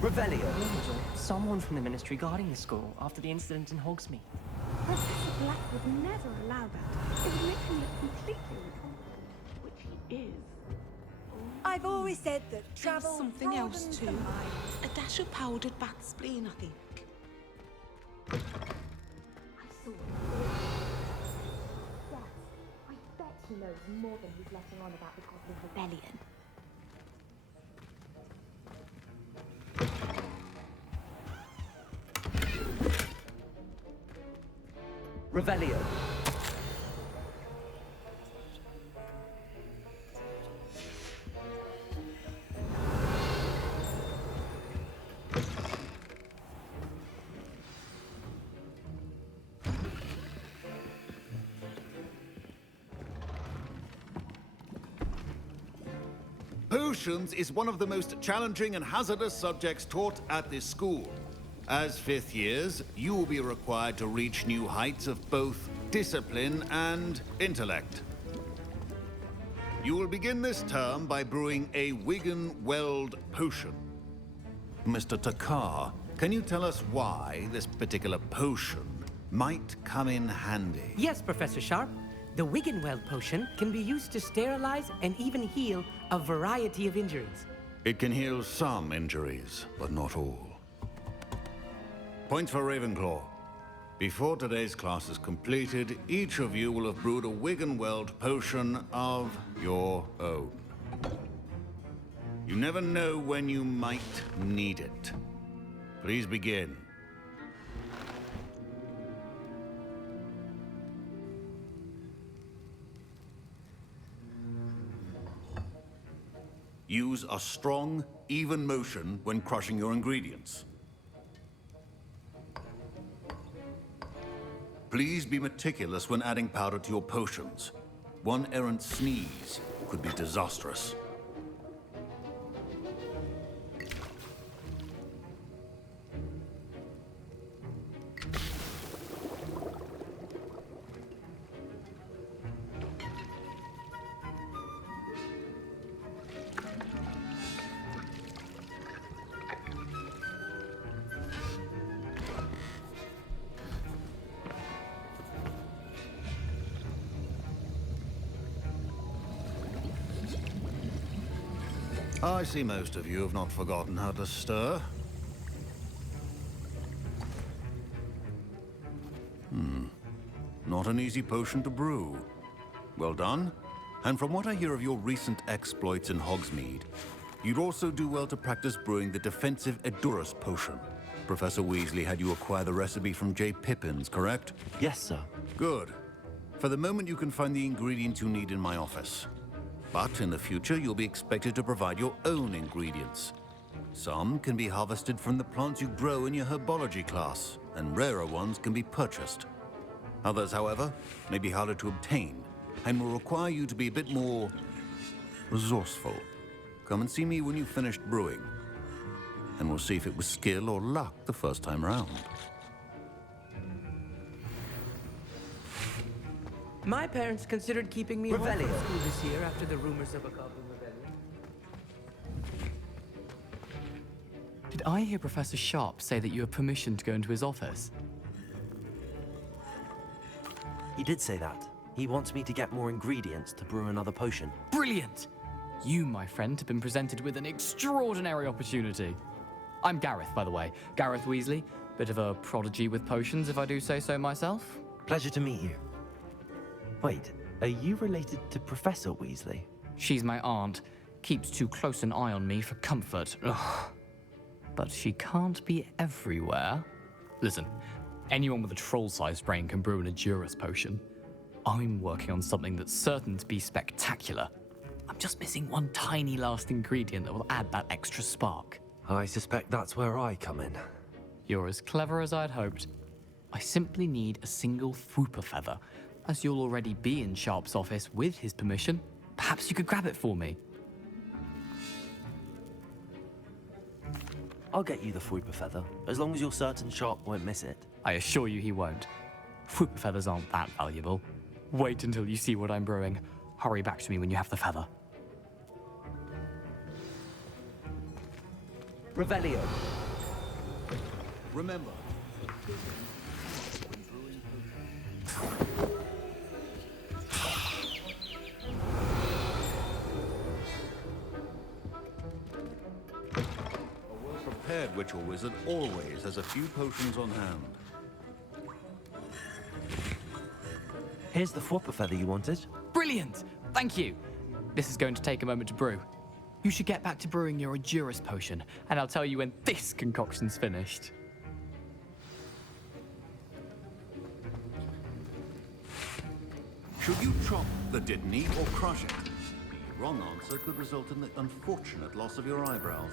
Revelio. Someone from the ministry guarding the school after the incident in Hogsmeade. Professor Black would never allow that. It would make him look completely incompetent, which he is. I've always said that There's travel something else broadens too. the mind. A dash of powdered bat spleen, I think. I saw him. Yes, I bet he knows more than he's letting on about the Goblin Rebellion. Revelio. Potions is one of the most challenging and hazardous subjects taught at this school. As fifth years, you will be required to reach new heights of both discipline and intellect. You will begin this term by brewing a Wigan-Weld potion. Mr. Takar, can you tell us why this particular potion might come in handy? Yes, Professor Sharp. The Wiggenweld potion can be used to sterilize and even heal a variety of injuries. It can heal some injuries, but not all. Points for Ravenclaw. Before today's class is completed, each of you will have brewed a Wiggenweld potion of your own. You never know when you might need it. Please begin. Use a strong, even motion when crushing your ingredients. Please be meticulous when adding powder to your potions. One errant sneeze could be disastrous. I see most of you have not forgotten how to stir. Not an easy potion to brew. Well done. And from what I hear of your recent exploits in Hogsmeade, you'd also do well to practice brewing the defensive Edurus potion. Professor Weasley had you acquire the recipe from J. Pippins, correct? Yes, sir. Good. For the moment, you can find the ingredients you need in my office. But in the future, you'll be expected to provide your own ingredients. Some can be harvested from the plants you grow in your herbology class, and rarer ones can be purchased. Others, however, may be harder to obtain, and will require you to be a bit more resourceful. Come and see me when you've finished brewing, and we'll see if it was skill or luck the first time round. My parents considered keeping me home from Revelio. school this year after the rumors of a Goblin Rebellion. Did I hear Professor Sharp say that you have permission to go into his office? He did say that. He wants me to get more ingredients to brew another potion. Brilliant! You, my friend, have been presented with an extraordinary opportunity. I'm Gareth, by the way. Gareth Weasley. Bit of a prodigy with potions, if I do say so myself. Pleasure to meet you. Wait, are you related to Professor Weasley? She's my aunt. Keeps too close an eye on me for comfort. Ugh. But she can't be everywhere. Listen, anyone with a troll-sized brain can brew an Edurus potion. I'm working on something that's certain to be spectacular. I'm just missing one tiny last ingredient that will add that extra spark. I suspect that's where I come in. You're as clever as I'd hoped. I simply need a single Fwooper feather. As you'll already be in Sharp's office with his permission, perhaps you could grab it for me. I'll get you the Fwooper feather, as long as you're certain Sharp won't miss it. I assure you he won't. Fwooper feathers aren't that valuable. Wait until you see what I'm brewing. Hurry back to me when you have the feather. Revelio. Remember, a well-prepared witch or wizard always has a few potions on hand. Here's the Fwopper feather you wanted. Brilliant! Thank you! This is going to take a moment to brew. You should get back to brewing your Adurus potion, and I'll tell you when this concoction's finished. Should you chop the Didney or crush it? The wrong answer could result in the unfortunate loss of your eyebrows.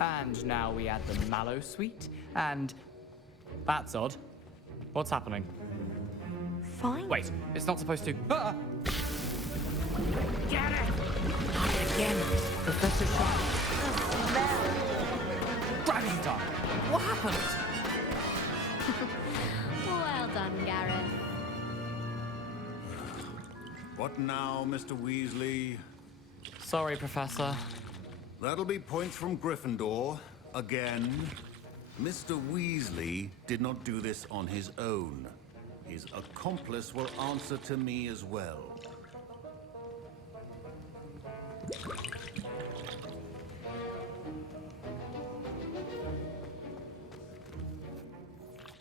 And now we add the mallow sweet, and that's odd. What's happening? Fine. Wait, it's not supposed to. Ah! Get it! Again, Professor Sharp. Dragon time! What happened? Well done, Gareth. What now, Mr. Weasley? Sorry, Professor. That'll be points from Gryffindor. Again. Mr. Weasley did not do this on his own. His accomplice will answer to me as well.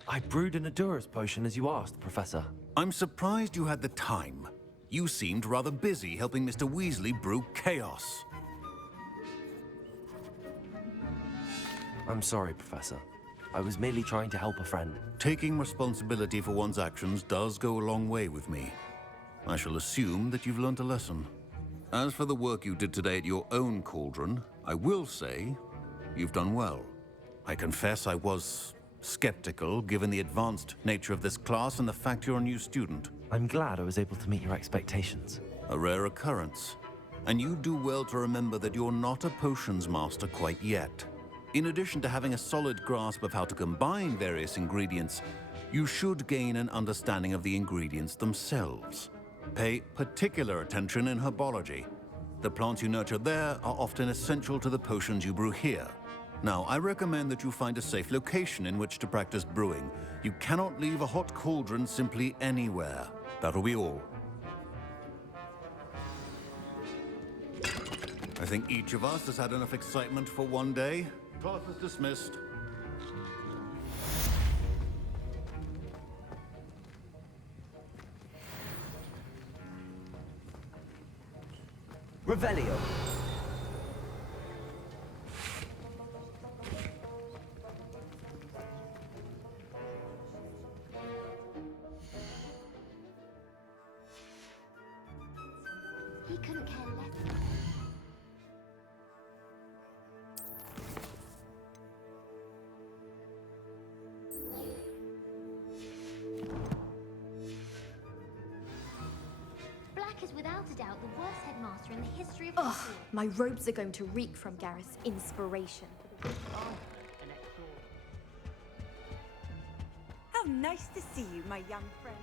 I brewed an Adurus potion as you asked, Professor. I'm surprised you had the time. You seemed rather busy helping Mr. Weasley brew chaos. I'm sorry, Professor. I was merely trying to help a friend. Taking responsibility for one's actions does go a long way with me. I shall assume that you've learnt a lesson. As for the work you did today at your own cauldron, I will say you've done well. I confess I was skeptical, given the advanced nature of this class and the fact you're a new student. I'm glad I was able to meet your expectations. A rare occurrence. And you do well to remember that you're not a potions master quite yet. In addition to having a solid grasp of how to combine various ingredients, you should gain an understanding of the ingredients themselves. Pay particular attention in herbology. The plants you nurture there are often essential to the potions you brew here. Now, I recommend that you find a safe location in which to practice brewing. You cannot leave a hot cauldron simply anywhere. That'll be all. I think each of us has had enough excitement for one day. Class is dismissed. Revelio. He couldn't care less. Black is without a doubt the worst headmaster in the history of Ugh, school. my robes are going to reek from Gareth's inspiration. How nice to see you, my young friend.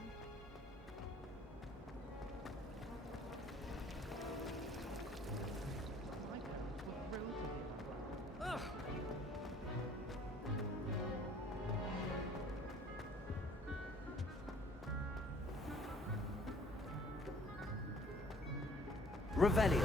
Revelio.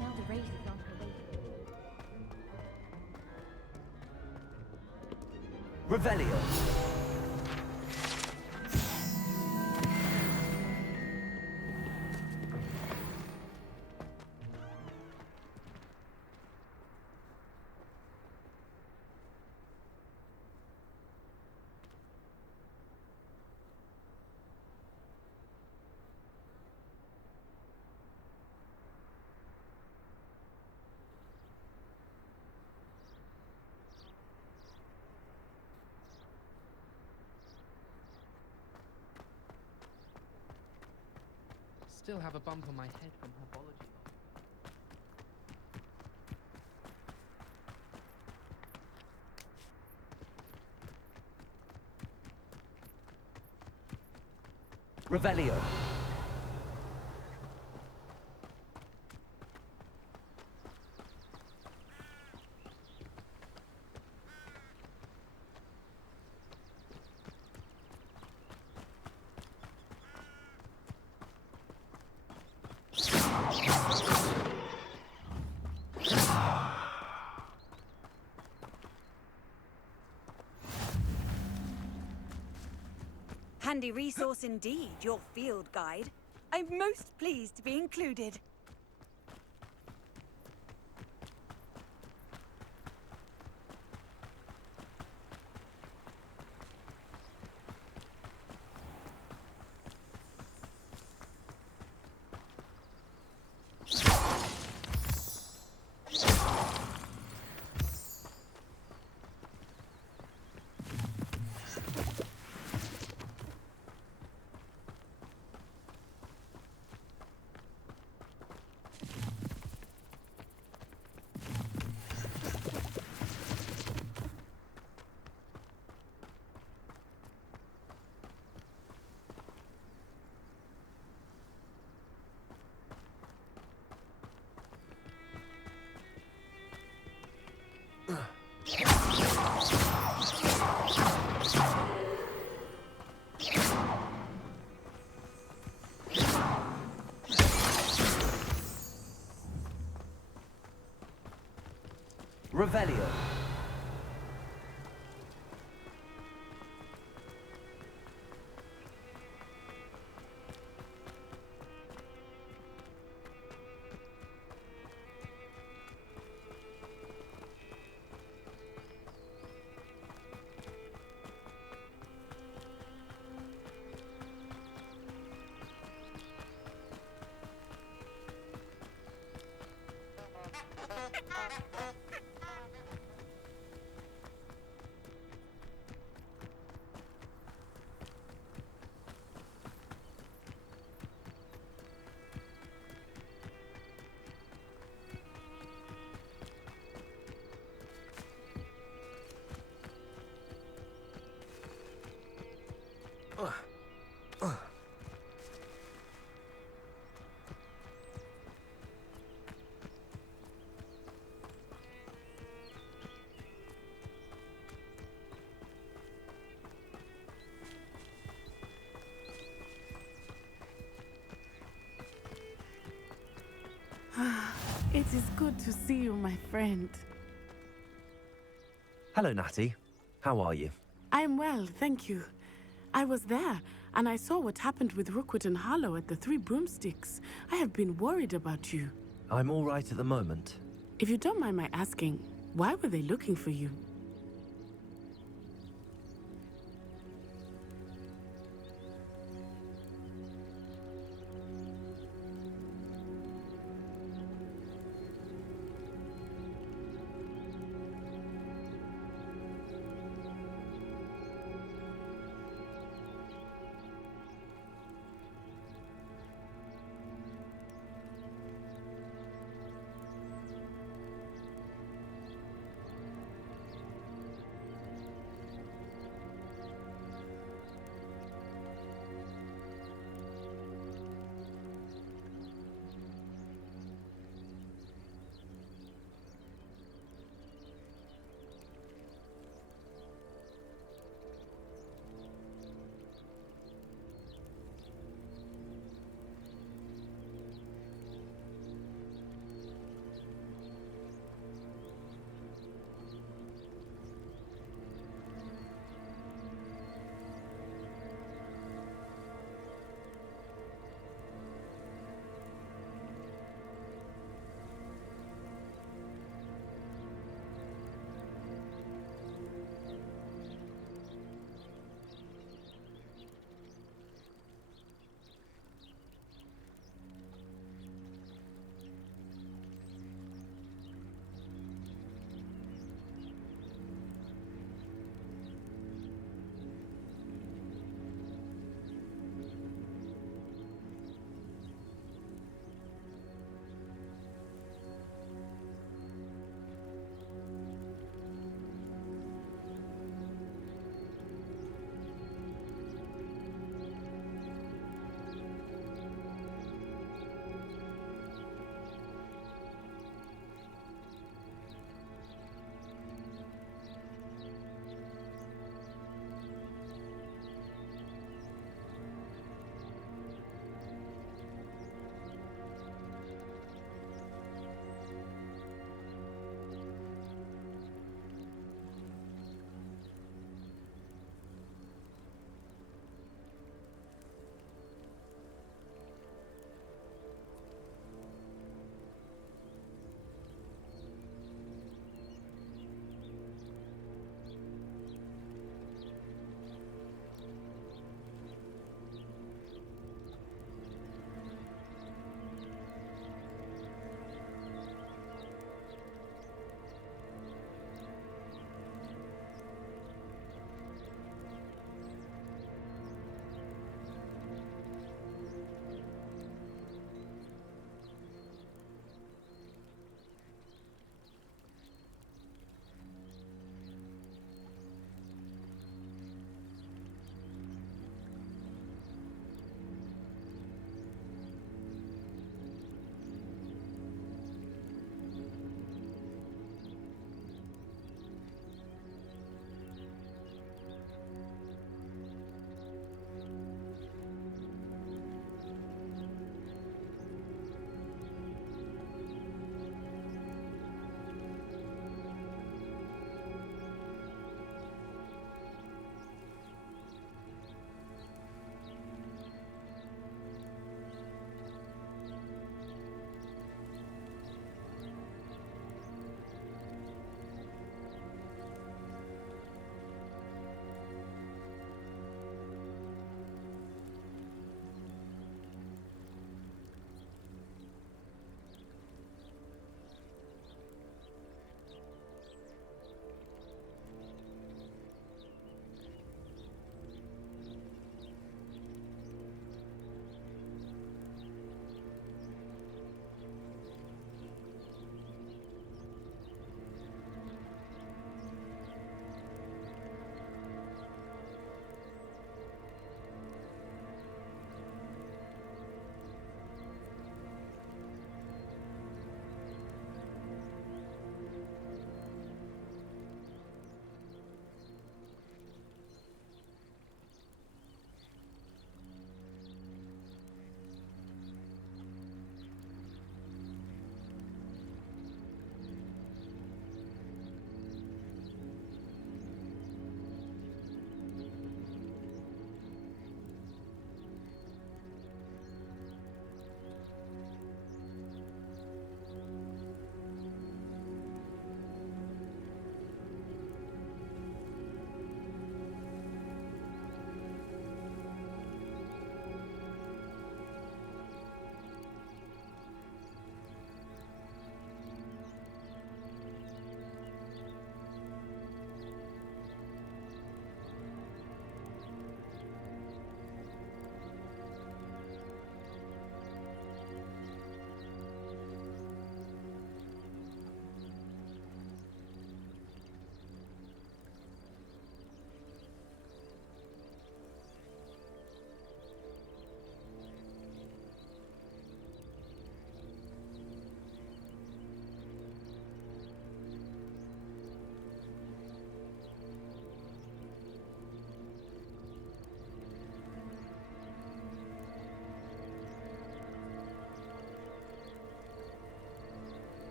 Now the race is on her way. Revelio. Still have a bump on my head from herbology. Revelio. Handy resource indeed, your field guide. I'm most pleased to be included. Revelio. It is good to see you, my friend. Hello, Natty. How are you? I am well, thank you. I was there, and I saw what happened with Rookwood and Harlow at the Three Broomsticks. I have been worried about you. I'm all right at the moment. If you don't mind my asking, why were they looking for you?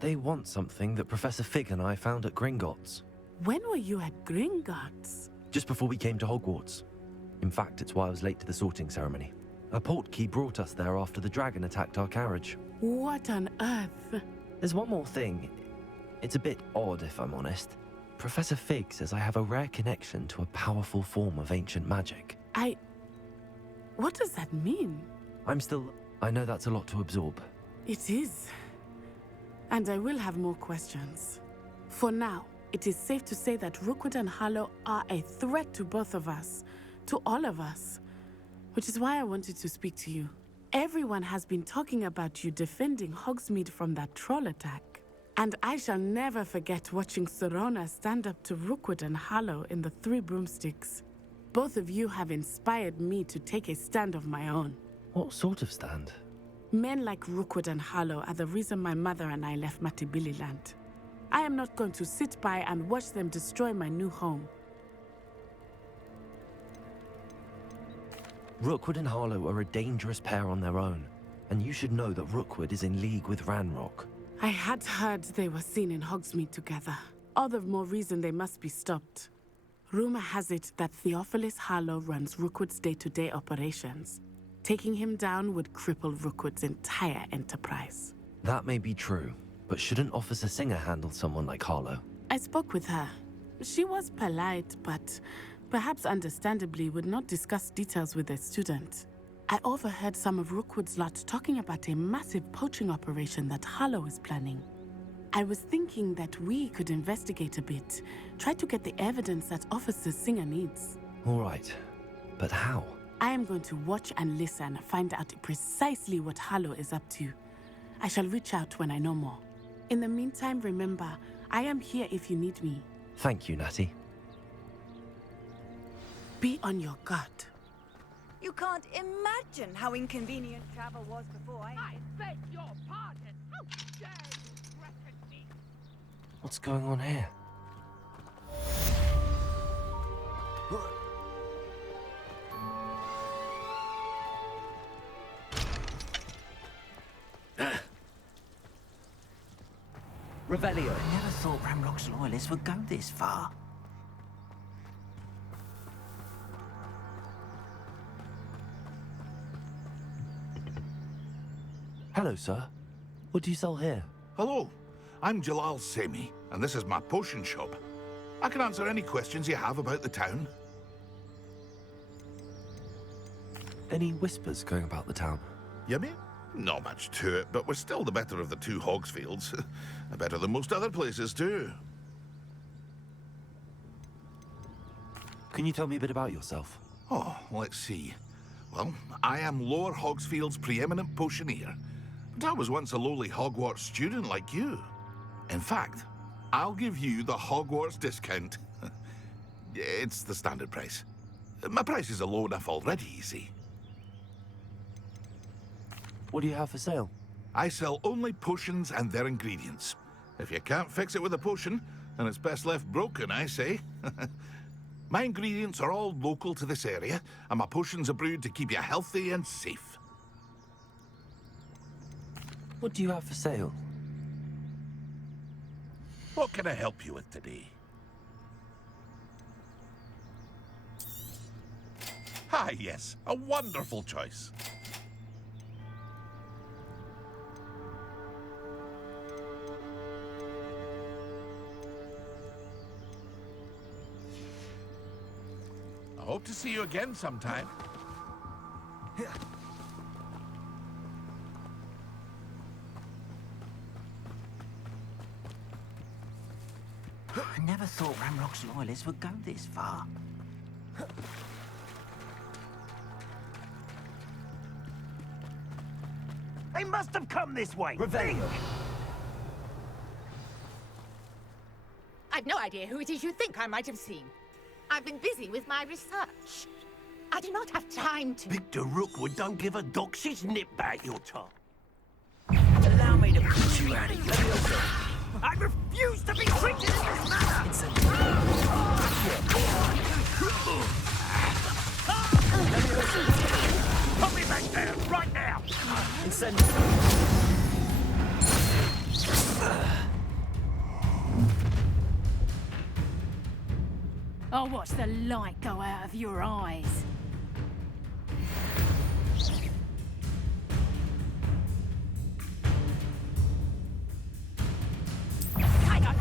They want something that Professor Fig and I found at Gringotts. When were you at Gringotts? Just before we came to Hogwarts. In fact, it's why I was late to the sorting ceremony. A portkey brought us there after the dragon attacked our carriage. What on earth? There's one more thing. It's a bit odd, if I'm honest. Professor Fig says I have a rare connection to a powerful form of ancient magic. What does that mean? I know that's a lot to absorb. It is. And I will have more questions. For now, it is safe to say that Rookwood and Harlow are a threat to both of us. To all of us. Which is why I wanted to speak to you. Everyone has been talking about you defending Hogsmeade from that troll attack. And I shall never forget watching Serona stand up to Rookwood and Harlow in the Three Broomsticks. Both of you have inspired me to take a stand of my own. What sort of stand? Men like Rookwood and Harlow are the reason my mother and I left Matabeleland. I am not going to sit by and watch them destroy my new home. Rookwood and Harlow are a dangerous pair on their own, and you should know that Rookwood is in league with Ranrock. I had heard they were seen in Hogsmeade together. All the more reason they must be stopped. Rumor has it that Theophilus Harlow runs Rookwood's day-to-day operations. Taking him down would cripple Rookwood's entire enterprise. That may be true, but shouldn't Officer Singer handle someone like Harlow? I spoke with her. She was polite, but perhaps understandably would not discuss details with a student. I overheard some of Rookwood's lot talking about a massive poaching operation that Harlow is planning. I was thinking that we could investigate a bit, try to get the evidence that Officer Singer needs. All right, but how? I am going to watch and listen, find out precisely what Harlow is up to. I shall reach out when I know more. In the meantime, remember, I am here if you need me. Thank you, Natty. Be on your guard. You can't imagine how inconvenient travel was before I beg your pardon! How dare you threaten me? What's going on here? Revelio. I never thought Ranrock's loyalists would go this far. Hello, sir. What do you sell here? Hello, I'm Jalal Semi, and this is my potion shop. I can answer any questions you have about the town. Any whispers going about the town? You mean? Not much to it, but we're still the better of the two Hogsfields. Better than most other places, too. Can you tell me a bit about yourself? Oh, let's see. Well, I am Lower Hogsfield's preeminent potioneer. But I was once a lowly Hogwarts student like you. In fact, I'll give you the Hogwarts discount. It's the standard price. My prices are low enough already, you see. What do you have for sale? I sell only potions and their ingredients. If you can't fix it with a potion, then it's best left broken, I say. My ingredients are all local to this area, and my potions are brewed to keep you healthy and safe. What do you have for sale? What can I help you with today? Ah, yes, a wonderful choice. I hope to see you again sometime. I never thought Ranrock's loyalists would go this far. They must have come this way. Revelio. I've no idea who it is you think I might have seen. I've been busy with my research. I do not have time to... Victor Rookwood don't give a doxy's nip back your top. Allow me to put you out of your misery. I refuse to be treated in this manner! It's Put me back there, right now! Incendiary. I'll watch the light go out of your eyes. Hang on!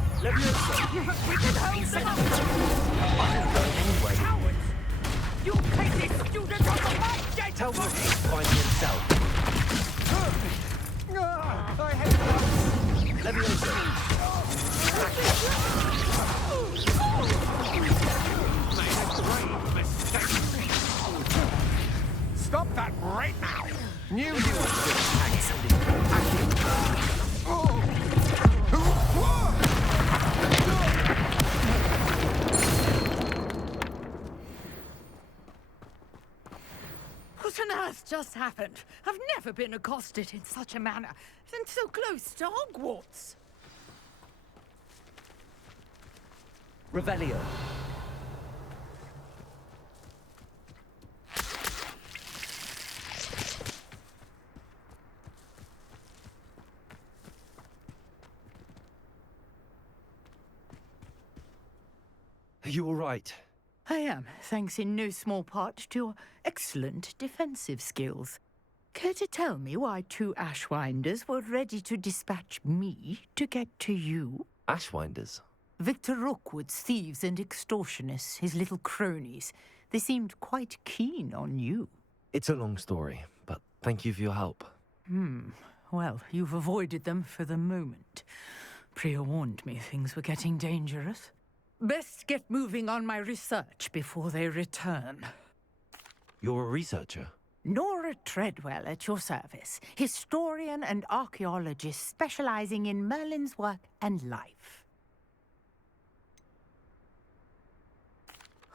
We can hold them up! I didn't go anyway. Cowards! You'll take this student on the march, gentlemen! Tell me he's finding himself. I hate Leviosa! Stop that right now! Knew you were still What on earth just happened? I've never been accosted in such a manner, and so close to Hogwarts. Revelio. Are you all right? I am, thanks in no small part to your excellent defensive skills. Care to tell me why 2 Ashwinders were ready to dispatch me to get to you? Ashwinders? Victor Rookwood's thieves and extortionists, his little cronies. They seemed quite keen on you. It's a long story, but thank you for your help. Well, you've avoided them for the moment. Priya warned me things were getting dangerous. Best get moving on my research before they return. You're a researcher? Nora Treadwell at your service, historian and archaeologist specializing in Merlin's work and life.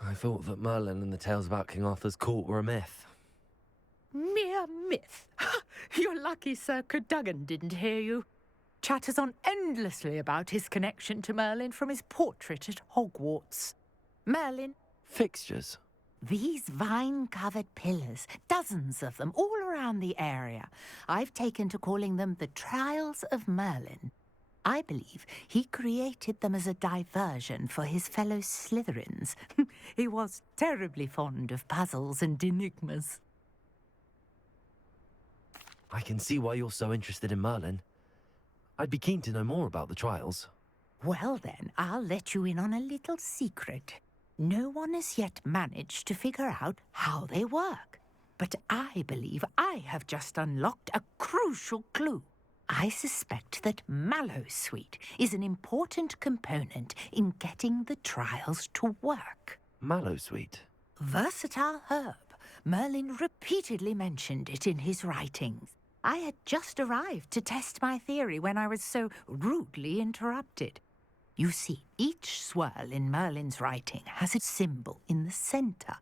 I thought that Merlin and the tales about King Arthur's court were a myth. Mere myth. You're lucky Sir Cadogan didn't hear you. Chatters on endlessly about his connection to Merlin from his portrait at Hogwarts. Merlin. Fixtures? These vine-covered pillars, dozens of them, all around the area. I've taken to calling them the Trials of Merlin. I believe he created them as a diversion for his fellow Slytherins. He was terribly fond of puzzles and enigmas. I can see why you're so interested in Merlin. I'd be keen to know more about the trials. Well then, I'll let you in on a little secret. No one has yet managed to figure out how they work. But I believe I have just unlocked a crucial clue. I suspect that Mallowsweet is an important component in getting the trials to work. Mallowsweet? Versatile herb. Merlin repeatedly mentioned it in his writings. I had just arrived to test my theory when I was so rudely interrupted. You see, each swirl in Merlin's writing has a symbol in the center.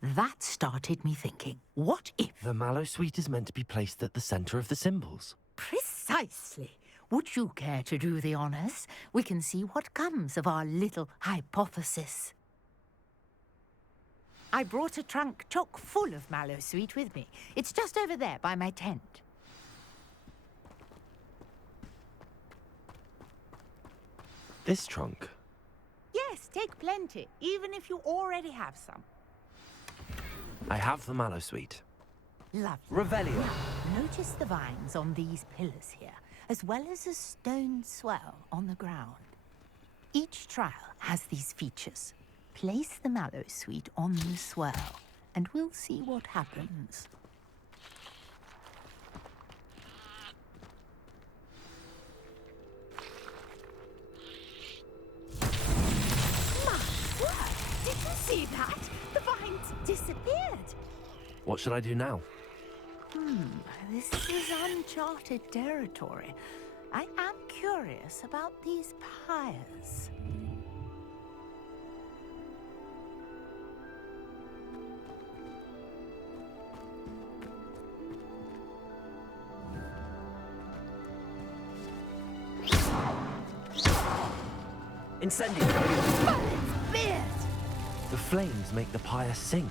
That started me thinking, what if... The Mallowsweet is meant to be placed at the center of the symbols. Precisely. Would you care to do the honors? We can see what comes of our little hypothesis. I brought a trunk chock full of Mallowsweet with me. It's just over there by my tent. This trunk? Yes, take plenty, even if you already have some. I have the Mallowsweet. Lovely. Revelio. Now, notice the vines on these pillars here, as well as a stone swell on the ground. Each trial has these features. Place the Mallowsweet on the swell, and we'll see what happens. My word! Did you see that? The vines disappeared. What should I do now? This is uncharted territory. I am curious about these pyres. Incendio! Merlin's beard! The flames make the pyre sink.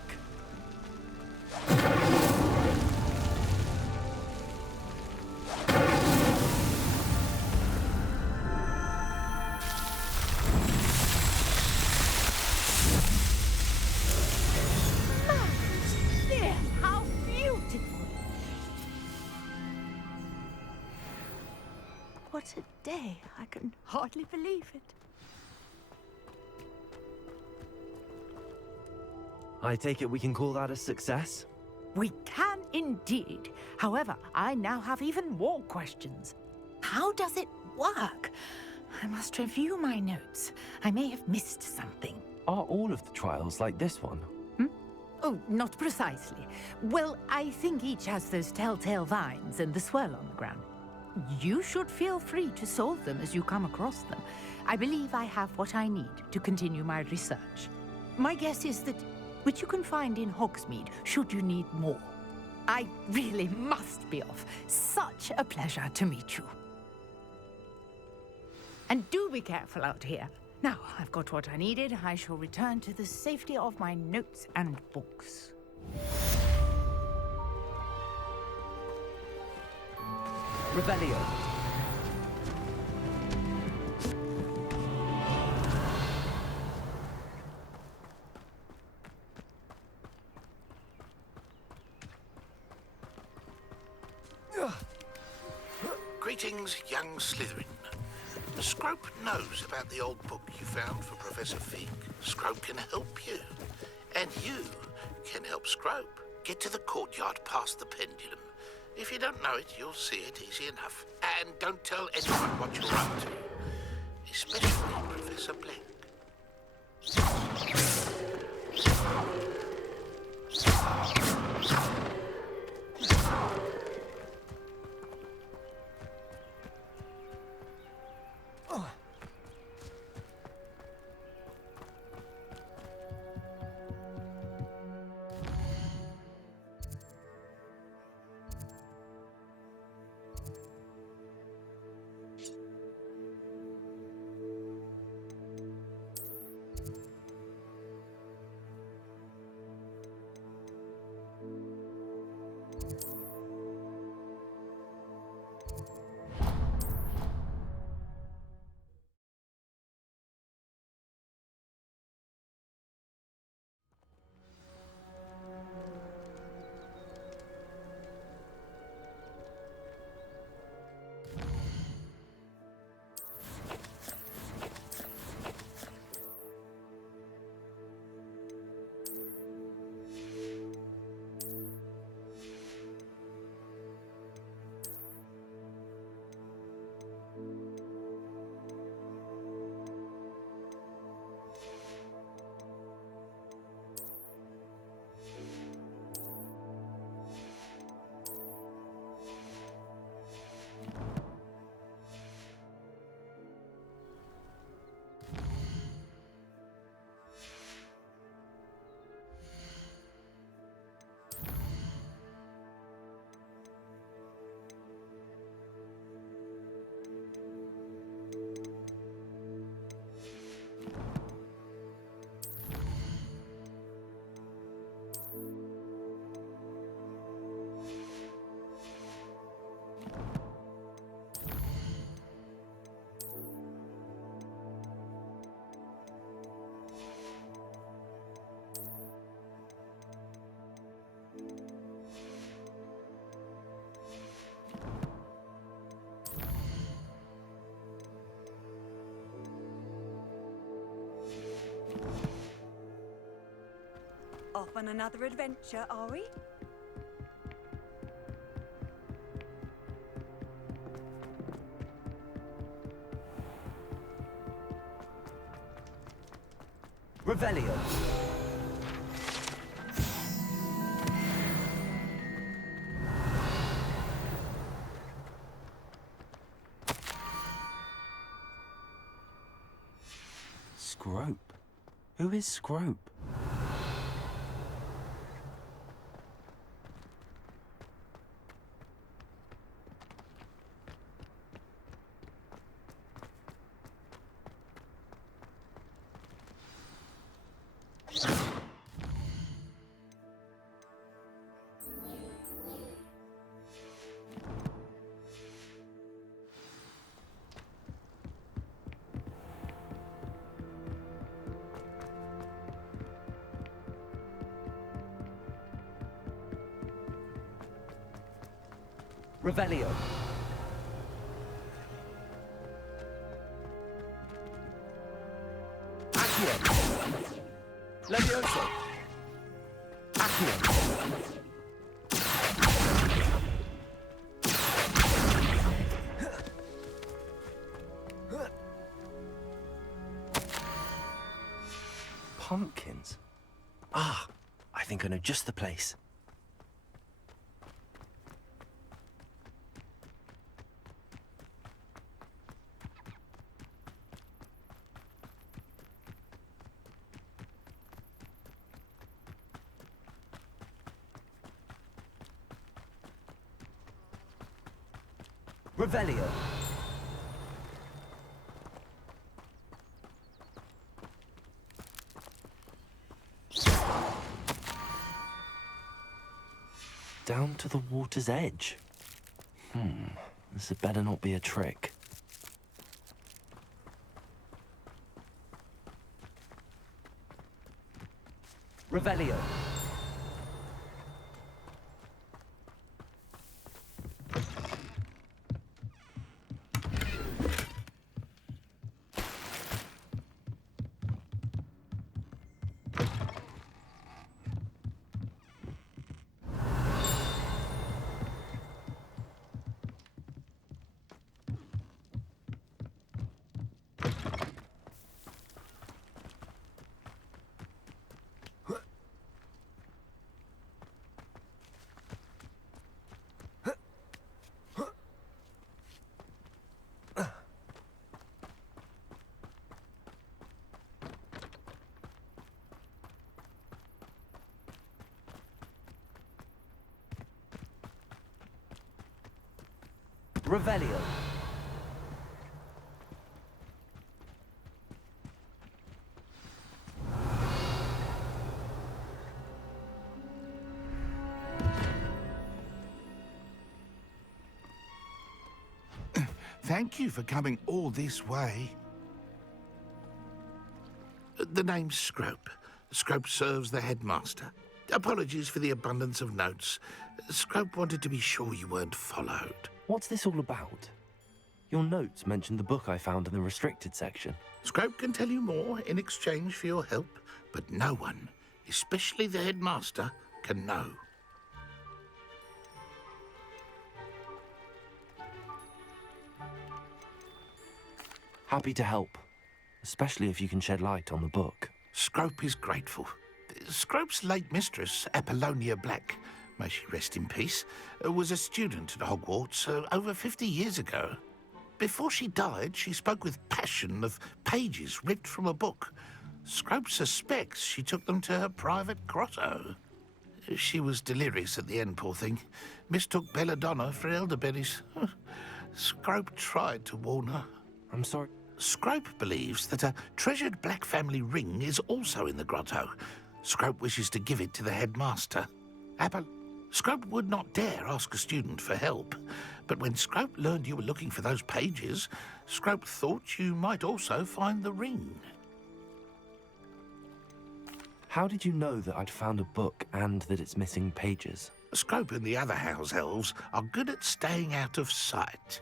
day. I can hardly believe it. I take it we can call that a success? We can indeed. However, I now have even more questions. How does it work? I must review my notes. I may have missed something. Are all of the trials like this one? Oh, not precisely. Well, I think each has those telltale vines and the swirl on the ground. You should feel free to solve them as you come across them. I believe I have what I need to continue my research. My guess is that which you can find in Hogsmeade, should you need more. I really must be off. Such a pleasure to meet you. And do be careful out here. Now, I've got what I needed. I shall return to the safety of my notes and books. Revelio. Greetings, young Slytherin. Scrope knows about the old book you found for Professor Fig. Scrope can help you. And you can help Scrope get to the courtyard past the pendulum. If you don't know it, you'll see it easy enough. And don't tell anyone what you're up to. Especially Professor Black. Off on another adventure, are we? Revelio. Scrope? Who is Scrope? Revelio. Accio. Levioso. Accio. Pumpkins. Ah, I think I know just the place. Revelio. Down to the water's edge. This had better not be a trick. Revelio. Revelio. Thank you for coming all this way. The name's Scrope. Scrope serves the headmaster. Apologies for the abundance of notes. Scrope wanted to be sure you weren't followed. What's this all about? Your notes mentioned the book I found in the restricted section. Scrope can tell you more in exchange for your help, but no one, especially the headmaster, can know. Happy to help, especially if you can shed light on the book. Scrope is grateful. Scrope's late mistress, Apollonia Black, may she rest in peace, was a student at Hogwarts over 50 years ago. Before she died, she spoke with passion of pages ripped from a book. Scrope suspects she took them to her private grotto. She was delirious at the end, poor thing. Mistook belladonna for elderberries. Scrope tried to warn her. I'm sorry. Scrope believes that a treasured black family ring is also in the grotto. Scrope wishes to give it to the headmaster. Scrope would not dare ask a student for help, but when Scrope learned you were looking for those pages, Scrope thought you might also find the ring. How did you know that I'd found a book and that it's missing pages? Scrope and the other house elves are good at staying out of sight.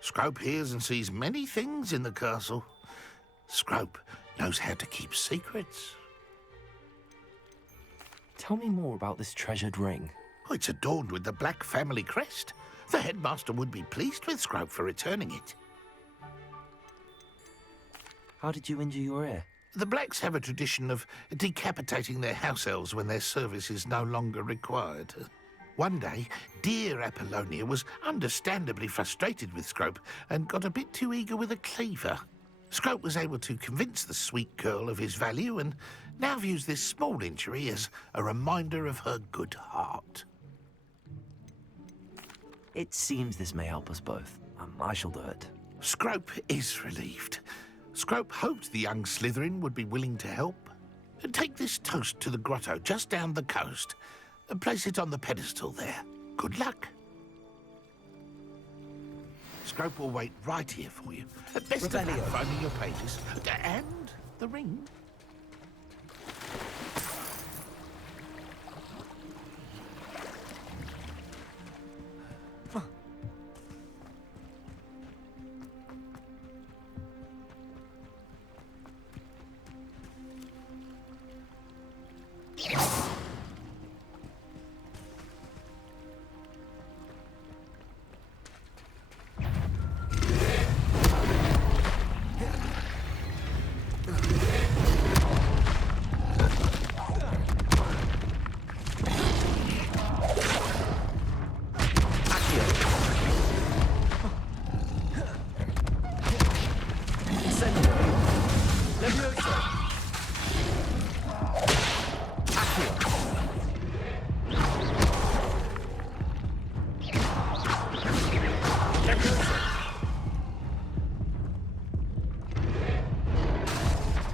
Scrope hears and sees many things in the castle. Scrope knows how to keep secrets. Tell me more about this treasured ring. It's adorned with the Black family crest. The headmaster would be pleased with Scrope for returning it. How did you injure your ear? The Blacks have a tradition of decapitating their house elves when their service is no longer required. One day, dear Apollonia was understandably frustrated with Scrope and got a bit too eager with a cleaver. Scrope was able to convince the sweet girl of his value and now views this small injury as a reminder of her good heart. It seems this may help us both. I shall do it. Scrope is relieved. Scrope hoped the young Slytherin would be willing to help. Take this toast to the grotto just down the coast. Place it on the pedestal there. Good luck. Scrope will wait right here for you. Best of luck finding your pages. And the ring.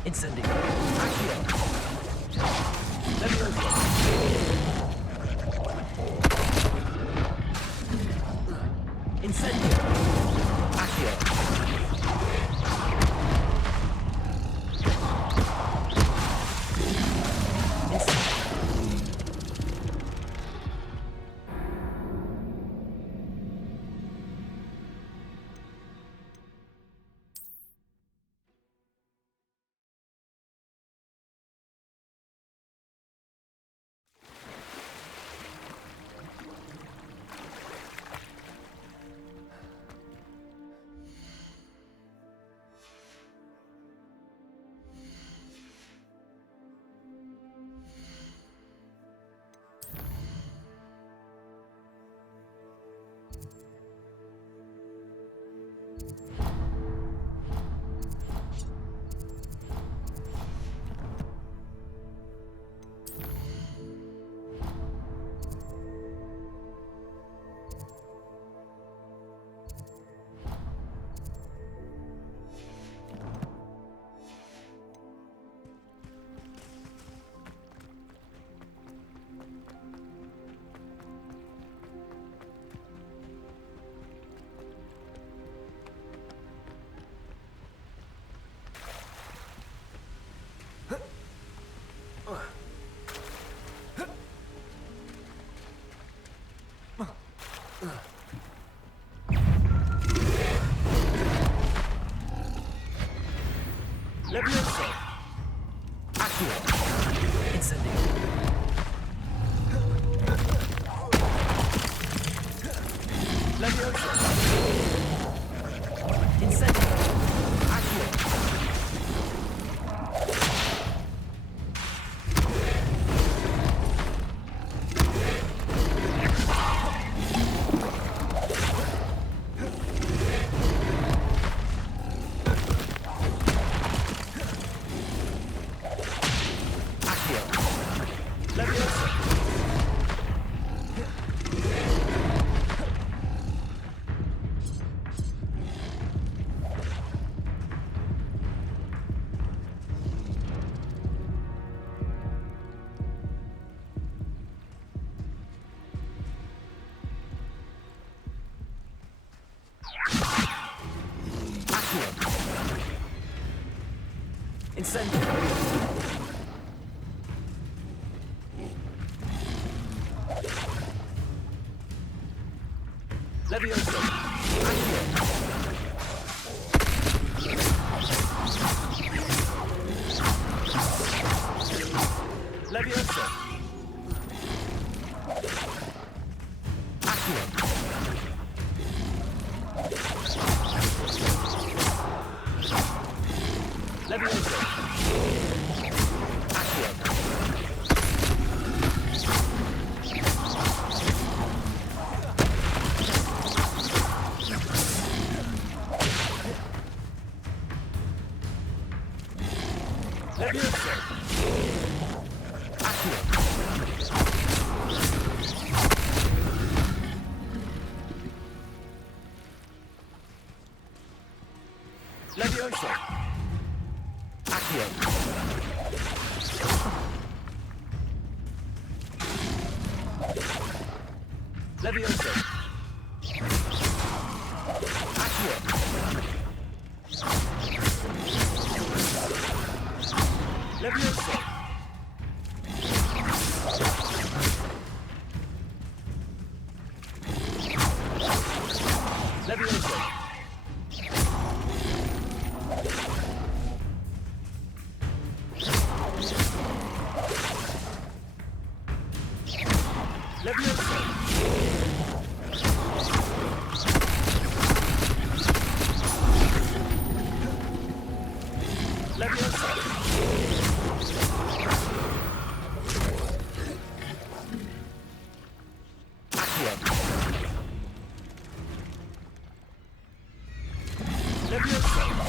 Incendio. Accio. Levioso. Incendio. Accio. Levioso. Accio. Incendio. Levioso. Incendio. Accio. Incendio. Levioso. Accio. Levioso. Accio. Levioso. Levioso. Accio. Levioso. Accio. Levioso. Levioso. Levioso. Levioso. Accio. Levioso.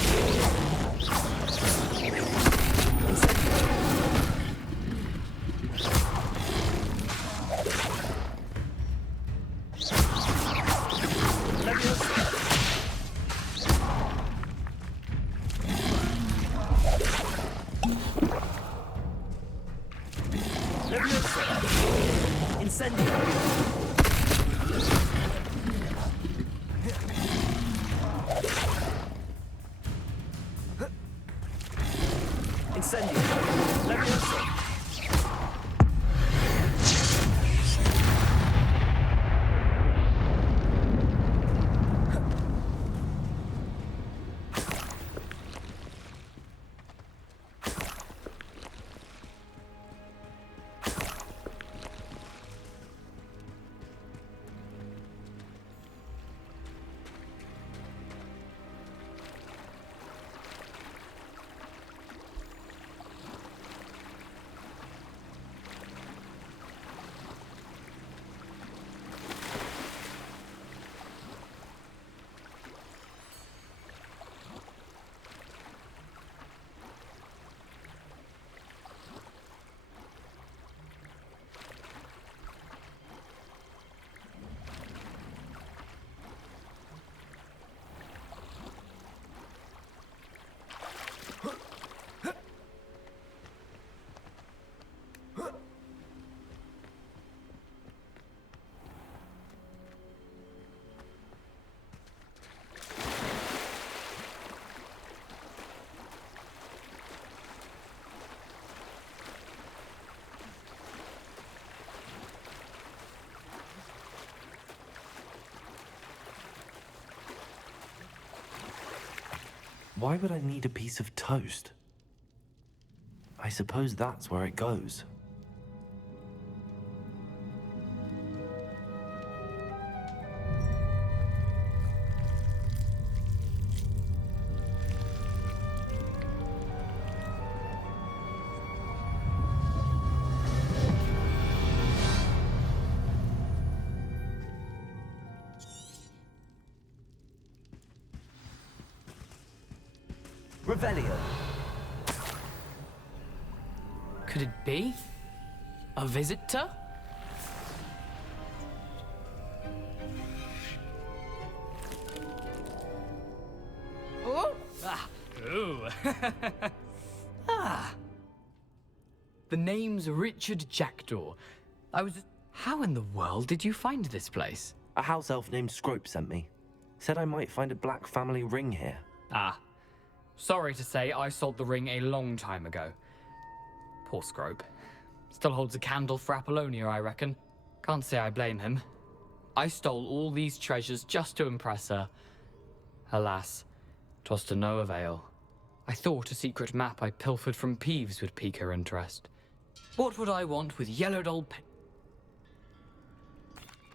Incendio. Levioso. Why would I need a piece of toast? I suppose that's where it goes. Revelio. Could it be? A visitor? Oh! Ah! Ooh! Ah! The name's Richard Jackdaw. How in the world did you find this place? A house elf named Scrope sent me. Said I might find a black family ring here. Ah. Sorry to say, I sold the ring a long time ago. Poor Scrope. Still holds a candle for Apollonia, I reckon. Can't say I blame him. I stole all these treasures just to impress her. Alas, 'twas to no avail. I thought a secret map I pilfered from Peeves would pique her interest. What would I want with yellowed old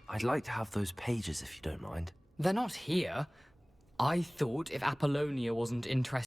I'd like to have those pages if you don't mind. They're not here. I thought if Apollonia wasn't interested